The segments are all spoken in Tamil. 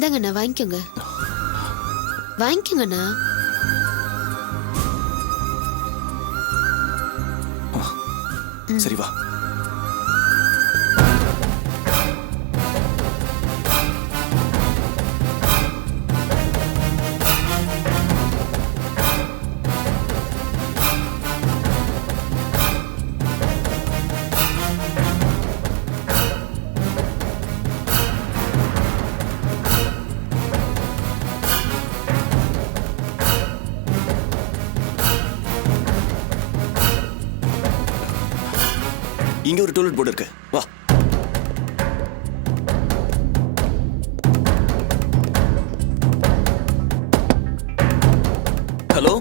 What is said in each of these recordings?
இந்தாங்கண்ணா வாங்கிக்கோங்க. வாங்கிக்கோங்கண்ணா. சரி வா. இங்க ஒரு டூலெட் போர்டு இருக்கு, வா. ஹலோ,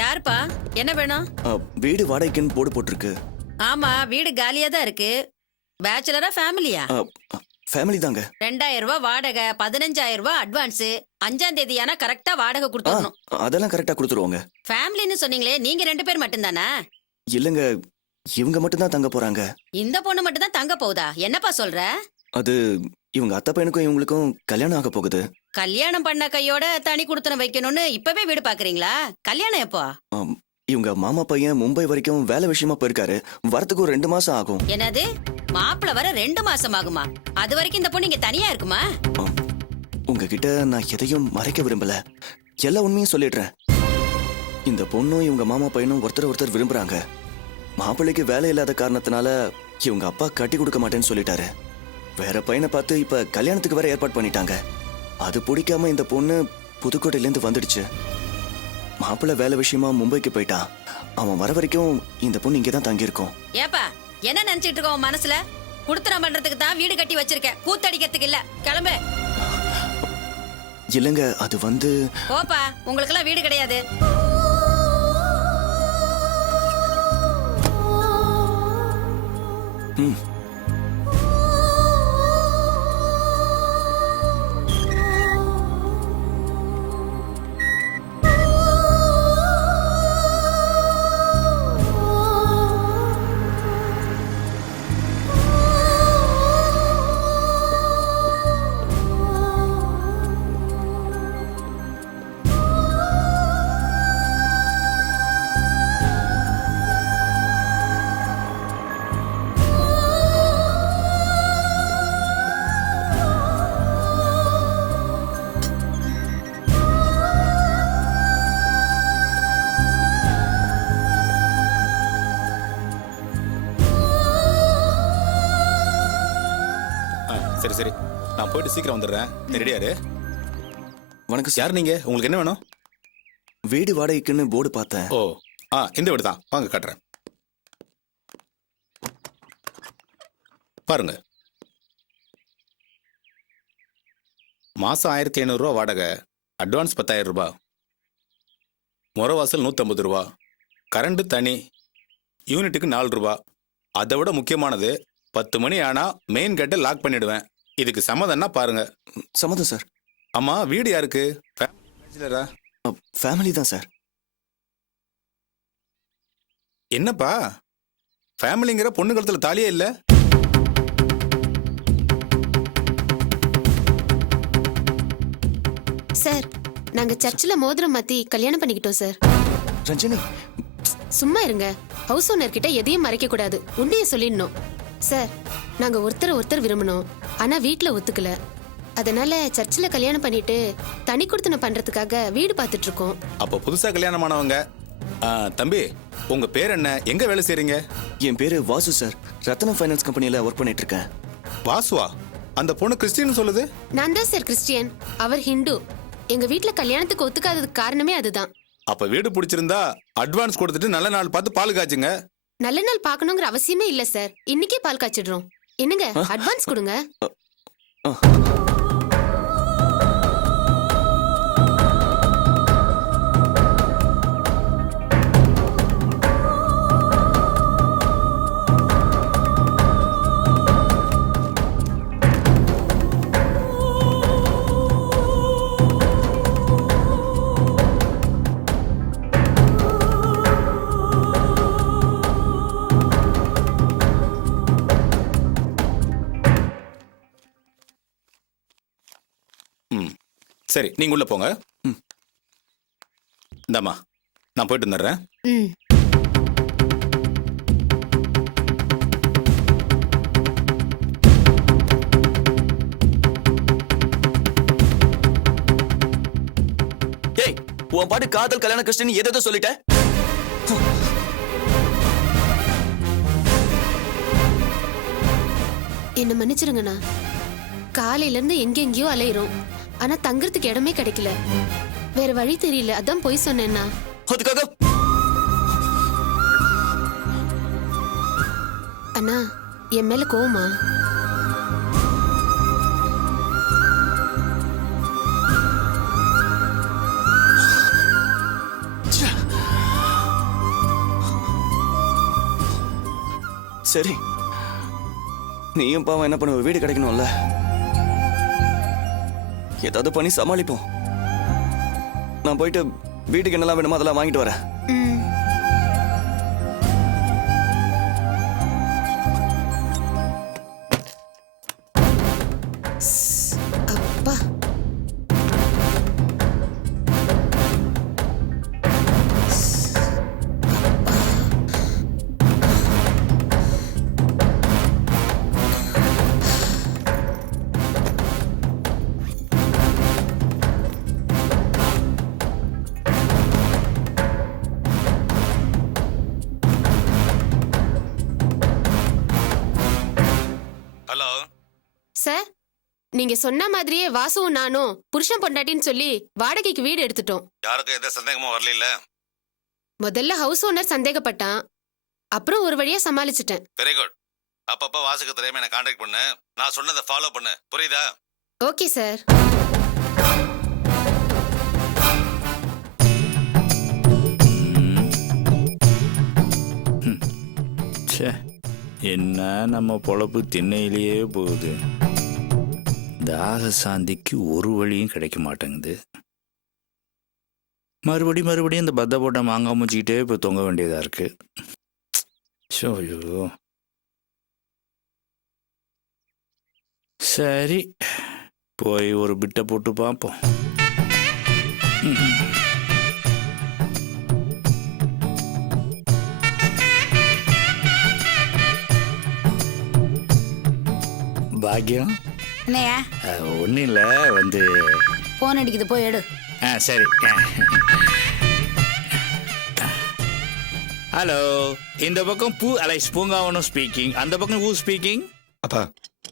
யாருப்பா? என்ன வேணும்? வீடு வாடகைக்குன்னு போர்டு போட்டிருக்கு. ஆமா, வீடு காலியா தான் இருக்கு. பேச்சுலரா ஃபேமிலியா? ஃபேமிலி தாங்க. 2000 ரூபாய் வாடகை, 15,000 ரூபாய் அட்வான்ஸ். 5ஆம் தேதி ஆனா கரெக்டா வாடகை கொடுத்துடணும். அதெல்லாம் கரெக்டா கொடுத்துருவாங்க. ஃபேமிலின்னு சொன்னீங்களே, நீங்க 2 பேர் மட்டும்தானா? இல்லங்க, இவங்க மட்டும் தான் தங்க போறாங்க. இந்த பொண்ணு மட்டும் தான் தங்க போகுதா? என்னப்பா சொல்ற? அது இவங்க அத்தை பையனுக்கும் இவங்களுக்கும் கல்யாணம் ஆக போகுது. கல்யாணம் பண்ண கையோட தனி குடுத்தனம் வைக்கணும்னு இப்பவே வீடு பாக்குறீங்களா? கல்யாணம் எப்போ? இவங்க மாமா பையன் மும்பை வரைக்கும் வேலை விஷயமா போயிருக்காரு. வரத்துக்கு ஒரு 2 மாசம் ஆகும். என்னது? மாப்பிள்ள வர 2 மாசம் ஆகுமா? அது வரைக்கும் இந்த பொண்ணு இங்க தனியா இருக்குமா? உங்ககிட்ட நான் எதையும் மறைக்க விரும்பல, எல்லா உண்மையும் சொல்லிடுறேன். இந்த பொண்ணும் இவங்க மாமா பையனும் ஒருத்தர் விரும்புறாங்க. மாப்பிள்ளைக்கு வேலை இல்லாத காரணத்தினால இவங்க அப்பா கட்டி கொடுக்க மாட்டேன்னு சொல்லிட்டாரு. வேற பையனை பார்த்து இப்ப கல்யாணத்துக்கு வேற ஏற்பாடு பண்ணிட்டாங்க. அது பிடிக்காம இந்த பொண்ணு புதுக்கோட்டையில இருந்து வந்துடுச்சு. மாப்பிள்ளை வேலை விஷயமா மும்பைக்கு போயிட்டான். அவன் வர வரைக்கும் இந்த பொண்ணு இங்கதான் தங்கி இருக்கும். ஏப்பா, என்ன நினைச்சிட்டு இருக்க உன் மனசுல? குடுத்தனம் பண்றதுக்கு தான் வீடு கட்டி வச்சிருக்கேன், கூத்தடிக்கிறதுக்கு இல்ல. கிளம்பு. இல்லங்க, அது வந்து போப்பா, உங்களுக்கு எல்லாம் வீடு கிடையாது. சரி சரி, நான் போயிட்டு சீக்கிரம் வந்துடுறேன். ரெடியாரு? வணக்கம். யார் நீங்க? உங்களுக்கு என்ன வேணும்? வீடு வாடகைக்குன்னு போர்டு பார்த்தேன். ஓ, இந்த வீடு தான், வாங்க காட்டுறேன். பாருங்க, மாசம் 1500 ரூபா வாடகை, அட்வான்ஸ் 10,000 ரூபாய், முறவாசல் 150 ரூபா, கரண்ட் தனி, யூனிட்டுக்கு 4 ரூபா. அதை விட முக்கியமானது, 10 மணி ஆனா மெயின் கேட்டை லாக் பண்ணிடுவேன். இதுக்கு சம்மதம்னா பாருங்க. சம்மதம் சார். ஆமா, வீடு யாருக்கு? ஃபேமிலி தான் சார். என்னப்பா ஃபேமிலிங்கிற பொண்ணு கழுத்துல தாலியே இல்ல? சார், நாங்க சர்ச்சில் மோதிரம் மாத்தி கல்யாணம் பண்ணிக்கிட்டோம் சார். ரஞ்சினி, சும்மா இருங்க. ஹவுஸ் ஓனர் கிட்ட எதையும் மறைக்க கூடாது, உண்மையை சொல்லிடணும். சார், நாங்க ஒருத்தர் விரும்பணும், ஆனா வீட்ல ஒத்துக்கல. அதனால சர்ச்சில் கல்யாணம் பண்ணிட்டு தனி குடுத்தனம் பண்றதுக்காக வீடு பார்த்துட்டு இருக்கோம். அப்ப புதுசா கல்யாணமானவங்க. தம்பி, உங்க பேர் என்ன? எங்க வேலை செய்றீங்க? என் பேரு வாசு சார். ரத்னம் ஃபைனான்ஸ் கம்பெனில ஒர்க் பண்ணிட்டு இருக்கேன். வாசுவா? அந்த பொண்ணு கிறிஸ்டியன் சொல்லுது. நான் தான் சார் கிறிஸ்டியன், அவர் ஹிந்து. எங்க வீட்ல கல்யாணத்துக்கு ஒத்துக்காததுக்கு காரணமே அதுதான். அப்ப வீடு பிடிச்சிருந்தா அட்வான்ஸ் கொடுத்துட்டு நல்ல நாள் பார்த்து பால் காய்ச்சுங்க. நல்ல நாள் பார்க்கணுங்கிற அவசியமே இல்ல சார், இன்னைக்கே பால் காய்ச்சிடுறோம். என்னங்க, அட்வான்ஸ் கொடுங்க. சரி நீங்க உள்ள போங்க. இந்தாம்மா நான் போயிட்டு வந்துடுறேன். ம். ஏய், உன் பாட்டு காதல் கல்யாண கிருஷ்ணன் எதோ சொல்லிட்ட. என்ன மன்னிச்சிருங்கண்ணா. காலையில இருந்து எங்கெங்கயோ அலையிறோம், ஆனா தங்கறதுக்கு இடமே கிடைக்கல. வேற வழி தெரியல, அதான் போய் சொன்னேன்னா. அதுக்காக அண்ணா என் மேல கோவமா? சரி, நீயும் பாவம் என்ன பண்ணுவ, வீடு கிடைக்கணும்ல, ஏதாவது பண்ணி சமாளிப்போம். நான் போயிட்டு வீட்டுக்கு என்னெல்லாம் வேணுமோ அதெல்லாம் வாங்கிட்டு வரேன். ம். அப்பா, ஹலோ. சார், நீங்க சொன்ன மாதிரியே வாசுவும் நானும் புருஷன் பொண்டாட்டின்னு சொல்லி வாடகைக்கு வீடு எடுத்துட்டோம். யாருக்கும் எந்த சந்தேகமும் வரல. முதல்ல ஹவுஸ் ஓனர் சந்தேகப்பட்டான், அப்புறம் ஒரு வழியா சமாளிச்சிட்டேன். Very good. அப்பப்ப வாசுக்கு தெரியாம என்ன கான்டாக்ட் பண்ணு, நான் சொன்னதை ஃபாலோ பண்ணு, புரியுதா? Okay sir. என்ன நம்ம பொழப்பு திண்ணையிலேயே போகுது. தாக சாந்திக்கு ஒரு வழியும் கிடைக்க மாட்டேங்குது. மறுபடியும் இந்த பத்த போட்ட மாங்காய் மூச்சிக்கிட்டே இப்போ தொங்க வேண்டியதா இருக்கு. ஷோயோ. சரி, போய் ஒரு பிட்டை போட்டு பார்ப்போம். பாக்கியம் என்னையா ஒன்றும் இல்லை, வந்து போன் அடிக்குது, போய் எடு. சரி. ஹலோ, இந்த பக்கம் பூ அலைஸ் பூங்காவனும் ஸ்பீக்கிங், அந்த பக்கம் ஹூ ஸ்பீக்கிங்? அப்பா,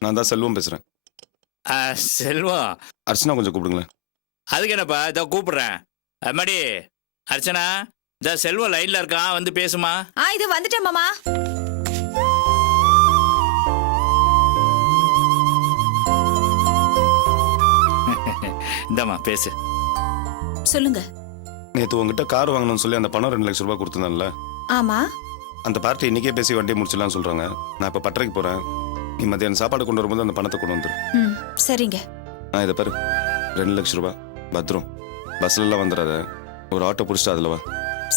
நான் தான் செல்வம் பேசுறேன். செல்வம். அர்ச்சனா கொஞ்சம் கூப்பிடுங்களேன். அதுக்கு என்னப்பா, இதோ கூப்பிடுறேன். அம்மாடி அர்ச்சனா, இந்த செல்வம் லைன்ல இருக்கான், வந்து பேசுமா. இது வந்துட்டேன் மாமா. இந்தாம்மா பேசு. சொல்லுங்க. நேற்று உங்ககிட்ட கார் வாங்கணும்னு சொல்லி அந்த பணம் 2 லட்சம் ரூபாய் கொடுத்துருந்தேன்ல, ஆமா. அந்த பார்ட்டி இன்னைக்கே பேசி வண்டியை முடிச்சிடலாம்னு சொல்றாங்க. நான் இப்போ பட்டறைக்கு போறேன். நீ மத்தியானம் சாப்பாடு கொண்டு வரும்போது அந்த பணத்தை கொண்டு வந்துரு. ம், சரிங்க. நான் இதை பாரு, 2 லட்சம் ரூபாய் பத்திரம். பஸ்ல எல்லாம் வந்துடாத, ஒரு ஆட்டோ பிடிச்சிட்டு அதில் வா.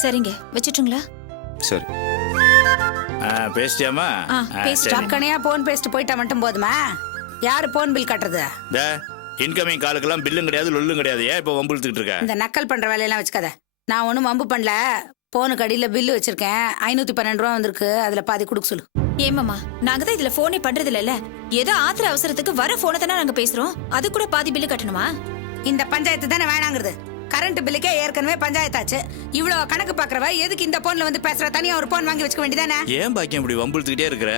சரிங்க, வச்சுட்டுங்களா? சரி. பேசிட்டியாமா? டக்கனையா போன் பேசிட்டு போயிட்டா மட்டும் போதுமா? யாரு போன் பில் கட்டுறது? இன்கமிங் காலுக்கெல்லாம் பில்லும் கிடையாது, லொல்லும் கிடையாது. ஏன் இப்போ வம்பு இழுத்துக்கிட்டு இருக்க? இந்த நக்கல் பண்ற வேலையெல்லாம் வச்சுக்காத. நான் ஒன்றும் வம்பு பண்ணல. போனுக்கு அடியில் பில்லு வச்சிருக்கேன், 512 ரூபா வந்திருக்கு, அதுல பாதி கொடுக்க சொல்லு. ஏமாமா, நாங்க தான் இதுல போனே பண்றது இல்ல. ஏதோ ஆத்திர அவசரத்துக்கு வர போனை தானே நாங்க பேசுறோம், அது கூட பாதி பில்லு கட்டணுமா? இந்த பஞ்சாயத்து தானே வேணாங்கிறது. கரண்ட் பில்லுக்கே ஏற்கனவே பஞ்சாயத்தாச்சு. இவ்வளவு கணக்கு பாக்குறவ எதுக்கு இந்த போன்ல வந்து பேசுற? தனியா ஒரு போன் வாங்கி வச்சுக்க வேண்டியதானே? ஏன் பாக்கியம் இப்படி வம்பு இழுத்துக்கிட்டே இருக்கிற?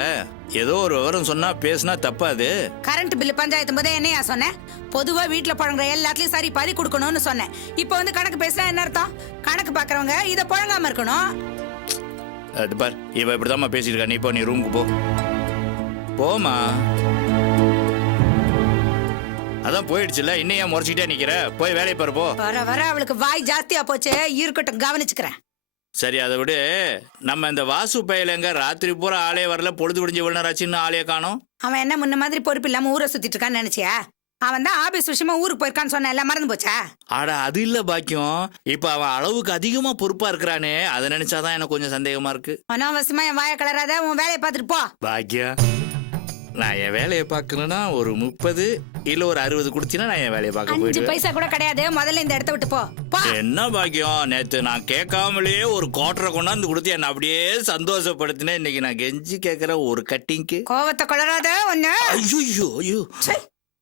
ஏதோ ஒரு விவரம் சொன்னா பேசினா தப்பாது. கரண்ட் பில்லு பஞ்சாயத்து போதே என்னையா சொன்னேன்? பொதுவா வீட்டுல புழங்குற எல்லாத்துலயும் சரி பாதி கொடுக்கணும்னு சொன்னேன். இப்ப வந்து கணக்கு பேசினா என்ன அர்த்தம்? கணக்கு பாக்குறவங்க இத புழங்காம இருக்கணும். அது பார், இவ இப்படிதாம்மா பேசிட்டு இருக்கா. நீ இப்போ நீ ரூமுக்கு போ. போமா. அதான் போயிடுச்சுல, இன்னும் ஏன் முறைச்சிக்கிட்டே நிக்கிற? போய் வேலையை பாரு போ. வர வர அவளுக்கு வாய் ஜாஸ்தியா போச்சு. இருக்கட்டும், கவனிச்சுக்கிறேன். சரி, அதை விடு. நம்ம இந்த வாசு பையலங்க ராத்திரி பூரா ஆளே வரல, பொழுது விடிஞ்சு இவ்வளவு நேரம் ஆச்சுன்னு ஆளே காணோம். அவன் என்ன முன்ன மாதிரி பொறுப்பு இல்லாம ஊரை சுத்திட்டு இருக்கான்னு நினைச்சியா? அவன் தான் ஆபீஸ் விஷயமா ஊருக்கு போயிருக்கான்னு சொன்ன, எல்லாம் மறந்து போச்சா? ஆட அது இல்ல பாக்கியம், இப்ப அவன் அளவுக்கு அதிகமா பொறுப்பா இருக்கிறானே, அதை நினைச்சாதான் எனக்கு கொஞ்சம் சந்தேகமா இருக்கு. அனாவசியமா என் வாயை கலராத, உன் வேலையை பார்த்துட்டு போ. பாக்கியா, நான் என் வேலையை பார்க்கணும்னா ஒரு 30 இல்ல ஒரு 60 கொடுத்தீங்கன்னா நான் என் வேலையை பார்க்க 5 போயிடுவேன். பைசா கூட கிடையாது. முதல்ல இந்த இடத்த விட்டு போ. போ. என்ன பாக்கியம், நேத்து நான் கேட்காமலே ஒரு கோட்டரை கொண்டாந்து கொடுத்து என்ன அப்படியே சந்தோஷப்படுத்தினேன். இன்னைக்கு நான் கெஞ்சி கேட்கற ஒரு கட்டிங்க்கு. கோவத்தை கொளராத ஒண்ணு. ஐயோ ஐயோ. சை.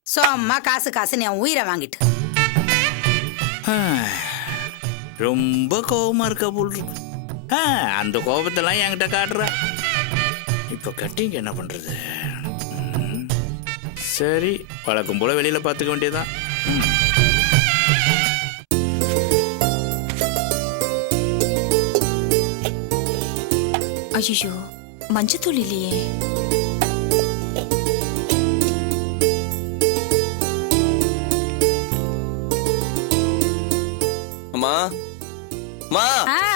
சும்மா காசு காசுன்னு என் உயிரை வாங்கிட்டு. ரொம்ப கோபமா இருக்க போல் இருக்கு. அந்த கோபத்தெல்லாம் என்கிட்ட காட்டுற. இப்ப கட்டிங் என்ன பண்றது? சரி, வழக்கம் போல வெளியில பாத்துக்க வேண்டியதுதான். ஐயோ, மஞ்சத்தூள் இல்லையே. அம்மா மா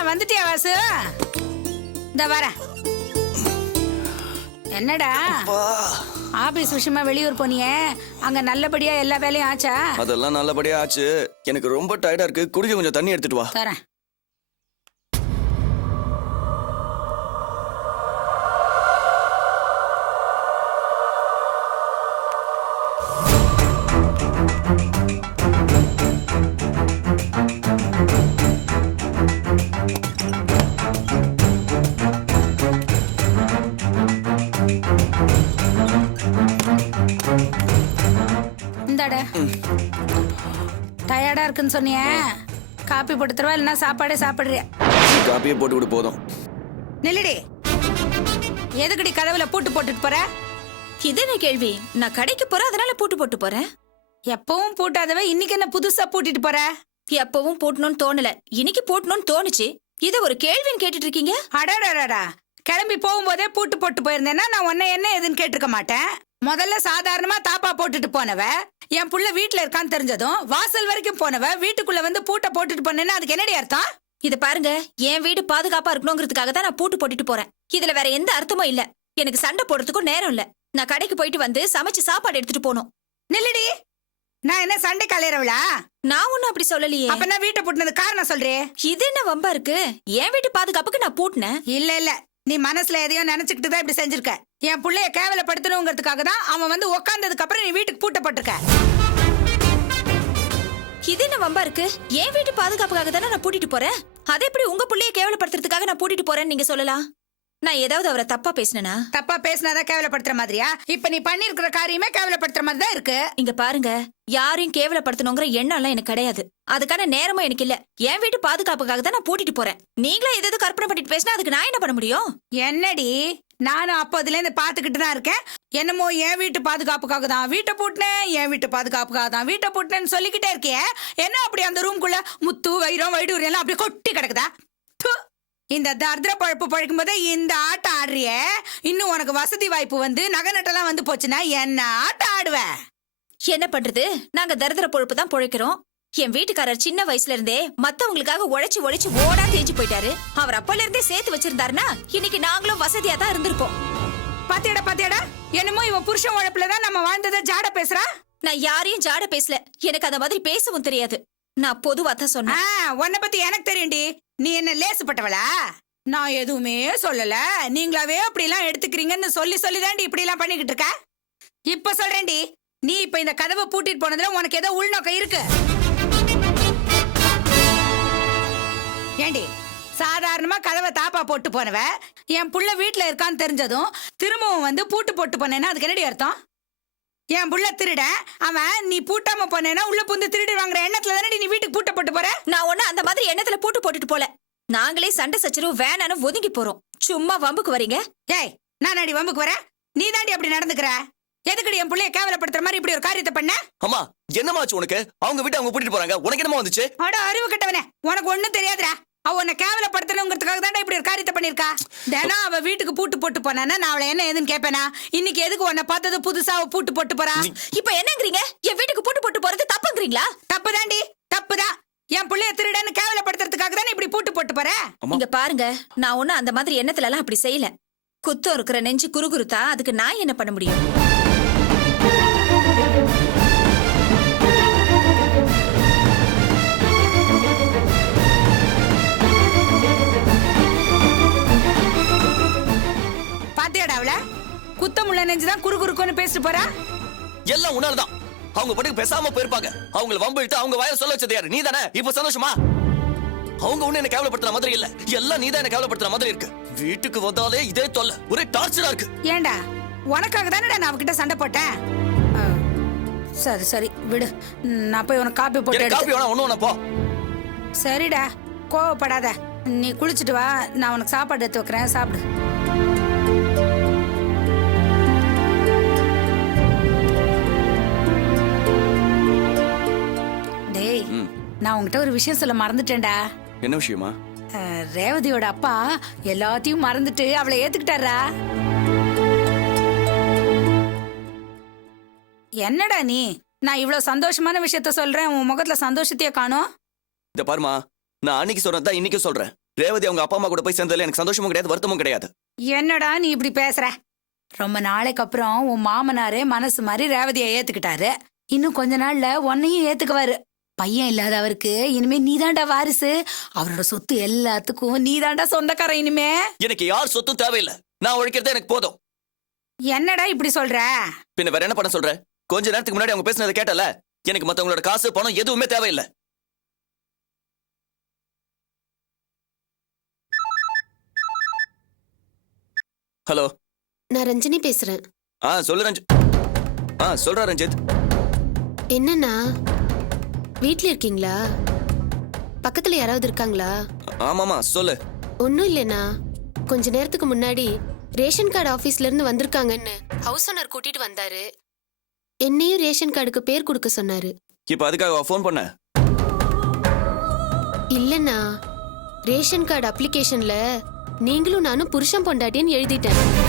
வந்துட்டியா வாசு? இந்த வர. என்னடா ஆபீஸ் விஷயமா வெளியூர் போனியே, அங்க நல்லபடியா எல்லா வேலையும் ஆச்சா? அதெல்லாம் நல்லபடியா ஆச்சு. எனக்கு ரொம்ப டயர்டா இருக்கு, குடிக்க கொஞ்சம் தண்ணி எடுத்துட்டு வா. தரேன். இந்தாடா. டயர்டா இருக்குன்னு சொன்னியே, காப்பி போட்டு தருவா இல்லைன்னா சாப்பாடே சாப்பிடுறியா? காப்பியே போட்டு கொடு போதும். நில்லுடி. எதுக்குடி கதவுல பூட்டு போட்டுட்டு போற? இது என்ன கேள்வி? நான் கடைக்கு போறேன், அதனால பூட்டு போட்டு போறேன். எப்பவும் பூட்டாதவ இன்னைக்கு என்ன புதுசா பூட்டிட்டு போற? எப்பவும் பூட்டணும்னு தோணல, இன்னைக்கு பூட்டணும்னு தோணுச்சு. இத ஒரு கேள்வின்னு கேட்டுட்டு இருக்கீங்க? அடடடடா. கிளம்பி போகும்போதே பூட்டு போட்டு போயிருந்தேன்னா நான் உன்னை என்ன ஏதுன்னு கேட்டிருக்க மாட்டேன். முதல்ல சாதாரணமா தாப்பா போட்டுட்டு போனவ, என் புள்ள வீட்டுல இருக்கான்னு தெரிஞ்சதும் வாசல் வரைக்கும் போனவ வீட்டுக்குள்ள வந்து பூட்டை போட்டுட்டு போனேன்னா அதுக்கு என்னடி அர்த்தம்? இத பாருங்க, என் வீடு பாதுகாப்பா இருக்கணுங்கிறதுக்காக தான் நான் பூட்டு போட்டுட்டு போறேன். இதுல வேற எந்த அர்த்தமும் இல்ல. எனக்கு சண்டை போடுறதுக்கும் நேரம் இல்ல. நான் கடைக்கு போயிட்டு வந்து சமைச்சு சாப்பாடு எடுத்துட்டு போகணும். நில்லுடி. நான் என்ன சண்டை கலையறவளா? நான் ஒண்ணும் அப்படி சொல்லலையே. அப்ப நான் வீட்டை பூட்டினது காரணம் சொல்றேன். இது என்ன வம்பா இருக்கு? என் வீட்டு பாதுகாப்புக்கு நான் பூட்டினேன். இல்ல இல்ல, நீ மனசுல எதையோ நினைச்சுக்கிட்டு தான் இப்படி செஞ்சிருக்க. என் புள்ளைய கேவலப்படுத்தணுங்கிறதுக்காக தான் அவன் வந்து உக்காந்ததுக்கு அப்புறம் நீ வீட்டுக்கு பூட்டப்பட்டிருக்க. இது என்ன வம்பா இருக்கு? என் வீட்டு பாதுகாப்புக்காக தானே நான் பூட்டிட்டு போறேன். அதை எப்படி உங்க புள்ளைய கேவலப்படுத்துறதுக்காக நான் பூட்டிட்டு போறேன்னு நீங்க சொல்லலாம்? நான் ஏதாவது அவரை தப்பா பேசினேனா? தப்பா பேசினாதான் கேவலப்படுத்துற மாதிரியா? இப்ப நீ பண்ணிருக்கிற காரியமே கேவலப்படுத்துற மாதிரி தான் இருக்கு. இங்க பாருங்க, யாரையும் கேவலப்படுத்தணுங்கிற எண்ணம் எல்லாம் எனக்கு கிடையாது. அதுக்கான நேரமும் எனக்கு இல்ல. என் வீட்டு பாதுகாப்புக்காக தான் நான் பூட்டிட்டு போறேன். நீங்களே எதாவது கற்பனை பண்ணிட்டு பேசினா அதுக்கு நான் என்ன பண்ண முடியும்? என்னடி, நானும் அப்போதுல இருந்து பாத்துக்கிட்டு தான் இருக்கேன். என்னமோ என் வீட்டு பாதுகாப்புக்காக தான் வீட்டை பூட்டினேன், என் வீட்டு பாதுகாப்புக்காக தான் வீட்டை பூட்டினேன்னு சொல்லிக்கிட்டே இருக்கியே. என்ன அப்படி அந்த ரூம்குள்ள முத்து வைரம் வைடூர் எல்லாம் அப்படியே கொட்டி கிடக்குதா? ப்பு. இந்த தர்திர பழப்பு பழக்கும் போதே இந்த ஆட்டம் ஆடுறிய. இன்னும் உனக்கு வசதி வாய்ப்பு வந்து நகை நட்டெல்லாம் வந்து போச்சுன்னா என்ன ஆட்டம் ஆடுவ? என்ன பண்றது? நாங்க தரித்திர பொழப்பு தான் பொழைக்கிறோம். என் வீட்டுக்காரர் சின்ன வயசுல இருந்தே மத்தவங்களுக்காக உழைச்சு உழைச்சு ஓடா தேஞ்சு போயிட்டாரு. அவர் அப்பல இருந்தே சேர்த்து வச்சிருந்தாருன்னா இன்னைக்கு நாங்களும் வசதியா தான் இருந்திருப்போம். பாத்தியடா பாத்தியடா, என்னமோ இவன் புருஷன் உழைப்புலதான் நம்ம வாழ்ந்ததை ஜாட பேசுறா. நான் யாரையும் ஜாட பேசல. எனக்கு அந்த மாதிரி பேசவும் தெரியாது. நான் பொதுவா தான் சொன்னேன். உன்னை பத்தி எனக்கு தெரியும்டி. நீ என்ன லேசுப்பட்டவளா? நான் எதுவுமே சொல்லல. நீங்களாவே அப்படி எல்லாம் எடுத்துக்கிறீங்கன்னு சொல்லி சொல்லிதாண்டி இப்படி எல்லாம் பண்ணிக்கிட்டு இருக்க. இப்ப சொல்றேன்டி, நீ இப்ப இந்த கதவை பூட்டிட்டு போனதுல உனக்கு ஏதோ உள்நோக்கம் இருக்கு. ஏண்டி, சாதாரணமா கதவை தாப்பா போட்டு போனவ என் புள்ள வீட்டுல இருக்கான்னு தெரிஞ்சதும் திரும்பவும் வந்து பூட்டு போட்டு போனேன்னா அதுக்கு என்னடி அர்த்தம்? என் புள்ள திருட, அவன் நீ பூட்டாம போனேன்னா உள்ள புந்து திருடுவாங்கிற எண்ணத்துல தானே நீ வீட்டுக்கு பூட்ட போட்டு போற. நான் ஒண்ணு அந்த மாதிரி எண்ணத்துல பூட்டு போட்டுட்டு போல. நாங்களே சண்டை சச்சரவு வேணான்னு ஒதுங்கி போறோம். சும்மா வம்புக்கு வரீங்க. ஏய், நான் அடி வம்புக்கு வரேன்? நீ தாண்டி அப்படி நடந்துக்கிற. எதுக்கடி என் புள்ளைய கேவலப்படுத்துற மாதிரி இப்படி ஒரு காரியத்தை பண்ண? அம்மா என்னமாச்சு உனக்கு? அவங்க வீட்டை அவங்க பூட்டிட்டு போறாங்க, உனக்கு என்னமா வந்துச்சு? அட அறிவு கட்டவனே, உனக்கு ஒண்ணும் தெரியாதுடா. அவ உன்னை கேவலப்படுத்தணுங்கிறதுக்காக தானே இப்படி ஒரு காரியத்தை பண்ணிருக்கா. தினம் அவ வீட்டுக்கு பூட்டு போட்டு போனானா நான் அவளை என்ன ஏதுன்னு கேட்பேனா? இன்னைக்கு எதுக்கு உன்னை பார்த்தது புதுசா அவ பூட்டு போட்டு போறா? இப்ப என்னங்கறீங்க? என் வீட்டுக்கு பூட்டு போட்டு போறது தப்புங்கறீங்களா? தப்பு தாண்டி, தப்புதான். என் புள்ளைய திருடன்னு கேவலப்படுத்துறதுக்காக தானே இப்படி பூட்டு போட்டு போற. இங்க பாருங்க, நான் ஒண்ணு அந்த மாதிரி எண்ணத்துல எல்லாம் அப்படி செய்யல. குத்தம் இருக்கிற நெஞ்சு குறுகுறுத்தா அதுக்கு நான் என்ன பண்ண முடியும்? பாத்தியாடா அவள? குத்தமுள்ள நினைச்சுதான் குறுக்குன்னு பேசிட்டு போறா? எல்லாம் உன்னாலதான். அவங்க பாட்டுக்கு பேசாம போயிருப்பாங்க. அவங்கள வம்பு இழுத்து அவங்க வாயில சொல்ல வச்சது யாரு? நீ தானே. இப்ப சந்தோஷமா? அவங்க ஒண்ணு என்ன கேவலப்படுத்துற மாதிரி இல்ல, எல்லாம் நீ தான் என்ன கேவலப்படுத்துற மாதிரி இருக்கு. வீட்டுக்கு வந்தாலே இதே தொல்லை, ஒரே டார்ச்சரா இருக்கு. ஏண்டா உனக்காக தானடா நான் அவகிட்ட சண்டை போட்டேன். ஆ, சரி சரி விடு, நான் போய் உனக்கு காப்பி போட்டு காப்பி எடுத்து- வேணா ஒண்ணு வேணா போ. சரிடா, கோவப்படாத. நீ குளிச்சுட்டு வா, நான் உனக்கு சாப்பாடு எடுத்து வைக்கிறேன், சாப்பிடு. டேய், நான் உன்கிட்ட ஒரு விஷயம் சொல்ல மறந்துட்டேன்டா. என்ன விஷயமா? ரேவதியோட அப்பா எல்லாத்தையும் மறந்துட்டு அவளை ஏத்துக்கிட்டாரா? என்னடா நீ, நான் இவ்வளவு சந்தோஷமான விஷயத்த சொல்றேன், உன் முகத்துல சந்தோஷத்தையே காணோம். இந்த பாருமா, நான் அன்னைக்கு சொன்னதான் இன்னைக்கு சொல்றேன். ரேவதி அவங்க அப்பா அம்மா கூட போய் சேர்ந்ததுல எனக்கு சந்தோஷமும் கிடையாது, வருத்தமும் கிடையாது. என்னடா நீ இப்படி பேசுற? ரொம்ப நாளைக்கு அப்புறம் உன் மாமனாரே மனசு மாதிரி ரேவதியை ஏத்துக்கிட்டாரு. இன்னும் கொஞ்ச நாள்ல உன்னையும் ஏத்துக்குவாரு. பையன் இல்லாத அவருக்கு இனிமே நீதாண்டா வாரிசு. அவரோட சொத்து எல்லாத்துக்கும் நீதாண்டா சொந்தக்காரன் இனிமே. எனக்கு யார் சொத்தும் தேவையில்லை, நான் உழைக்கிறதே எனக்கு போதும். என்னடா இப்படி சொல்ற? பின்ன வேற என்ன பண்ண சொல்ற? கொஞ்ச நேரத்துக்கு முன்னாடி அவங்க பேசினதை கேட்டல. எனக்கு மத்தவங்களோட காசு பணம் எதுவுமே தேவையில்லை. ஹலோ, நான் ரஞ்சினி பேசுறேன். சொல்லு ரஞ்சித். சொல்றா ரஞ்சித். என்னன்னா, வீட்ல இருக்கீங்களா? பக்கத்துல யாராவது இருக்காங்களா? ஆமாமா சொல்லு. ஒன்னும் இல்லைண்ணா, கொஞ்ச நேரத்துக்கு முன்னாடி ரேஷன் கார்டு ஆபீஸ்ல இருந்து வந்திருக்காங்கன்னு ஹவுஸ் ஓனர் கூட்டிட்டு வந்தாரு. என்னையும் ரேஷன் கார்டுக்கு பேர் கொடுக்க சொன்னாரு. இப்ப அதுக்காக ஃபோன் பண்ண? இல்லண்ணா, ரேஷன் கார்டு அப்ளிகேஷன்ல நீங்களும் நானும் புருஷன் பொண்டாட்டின்னு எழுதிட்டேன்.